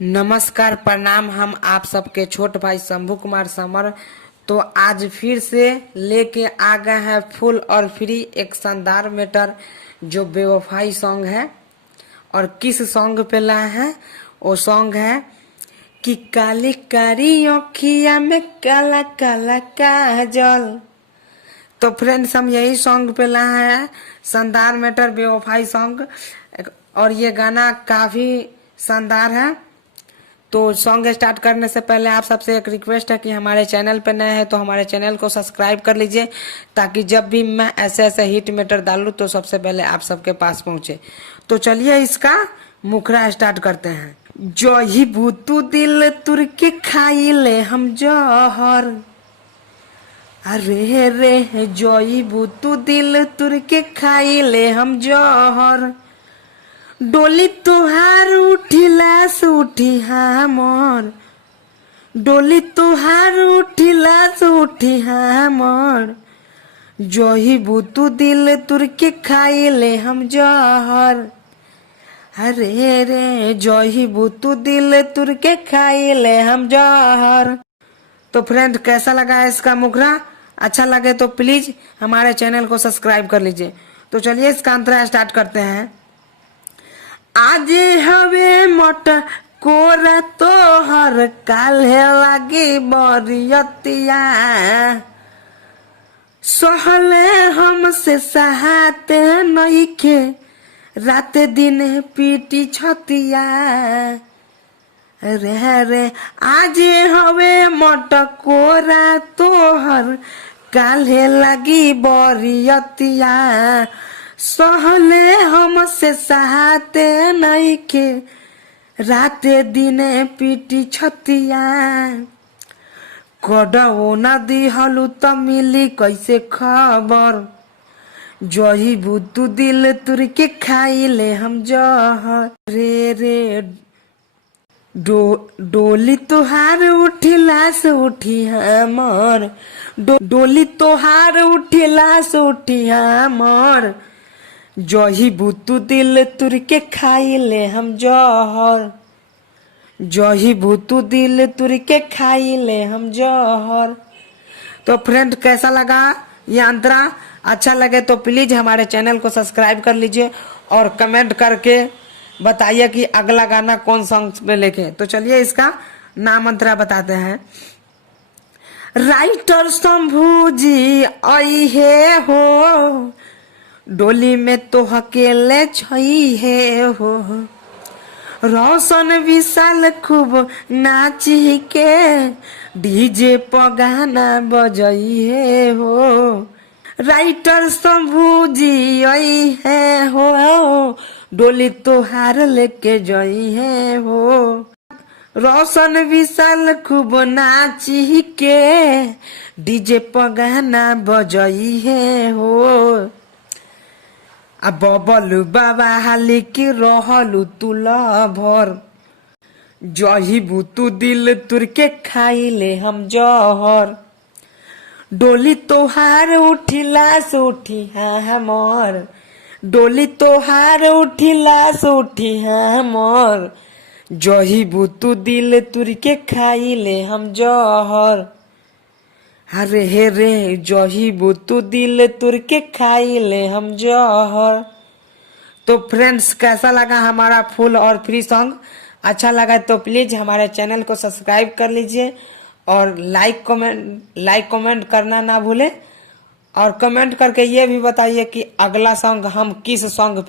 नमस्कार प्रणाम। हम आप सबके छोट भाई शंभू कुमार समर तो आज फिर से लेके आ गए हैं फुल और फ्री एक शानदार मैटर जो बेवफाई सॉन्ग है। और किस सॉन्ग पे लाए हैं? वो सॉन्ग है कि काली कारी अखिया में काला काला काजल। तो फ्रेंड्स हम यही सॉन्ग पे लाए हैं, शानदार मैटर बेवफाई सॉन्ग। और ये गाना काफी शानदार है। तो सॉन्ग स्टार्ट करने से पहले आप सबसे एक रिक्वेस्ट है कि हमारे चैनल पर नए हैं तो हमारे चैनल को सब्सक्राइब कर लीजिए, ताकि जब भी मैं ऐसे ऐसे हिट मैटर डालूं तो सबसे पहले आप सबके पास पहुंचे। तो चलिए इसका मुखरा स्टार्ट करते हैं। जो ही भूतू दिल तुर के खाई ले हम जौहर, अरे रे जो ही भूतू दिल तुर के खाई ले हम जौहर। डोली तुहार उठिलास उठी हमर, डोली तुहार उठिलास उठी हमर। जोही बुतू दिल तुर के खाई ले हम जहर, अरे रे जोही बुतू दिल तुर के खाई ले हम जहर। तो फ्रेंड कैसा लगा इसका मुखरा? अच्छा लगे तो प्लीज हमारे चैनल को सब्सक्राइब कर लीजिए। तो चलिए इसका अंतरा स्टार्ट करते हैं। आज हवे मोट कोरा तोहर काल्हे लागी बरियतिया, सहले हमसे सहाते नइखे रात दिन पीटी छतिया। रे रे आज हवे मोट कोरा तोहर काल्हे लागी बरियतिया, सहले हमसे सहाते नइखे राते दिने पीटी छतिया। कड़ो न दिहलू त मिली कैसे खबर, जही बुतू दिल तुर के खाई ले हम जहर। रे रे डोली तोहार उठिलास उठी हमर, डोली तोहार उठिलास उठी हमर। जही बुतू दिल तुर के खाई ले हम जहर, जही बुतू दिल तुर के खाई ले हम जहर। तो फ्रेंड कैसा लगा ये अंतरा? अच्छा लगे तो प्लीज हमारे चैनल को सब्सक्राइब कर लीजिए और कमेंट करके बताइए कि अगला गाना कौन सॉन्ग पे लेके। तो चलिए इसका नाम अंतरा बताते हैं। राइटर शंभू जी आई है हो, डोली में तो अकेले छई है हो। रोशन विशाल खूब नाची के डीजे पर गाना बजई है हो। राइटर शंभू जी आई है हो, डोली तोहार लेके जई है हो। रोशन विशाल खूब नाची के डीजे पर गाना बजई है हो। अब बबलू बाबा हाली की रहलू तुला भर, जही बुतू दिल तुर के खाई ले हम जहर। डोली तोहार उठिलास उठी हमर, डोली तोहार उठिलास उठी हमर। जही बुतू दिल तुर के खाई ले हम जहर, अरे हे रे जही बुतू दिल तुर के खाई ले हम जहर। तो फ्रेंड्स कैसा लगा हमारा फुल और फ्री सॉन्ग? अच्छा लगा तो प्लीज हमारे चैनल को सब्सक्राइब कर लीजिए और लाइक कमेंट करना ना भूले। और कमेंट करके ये भी बताइए कि अगला सॉन्ग हम किस सॉन्ग पे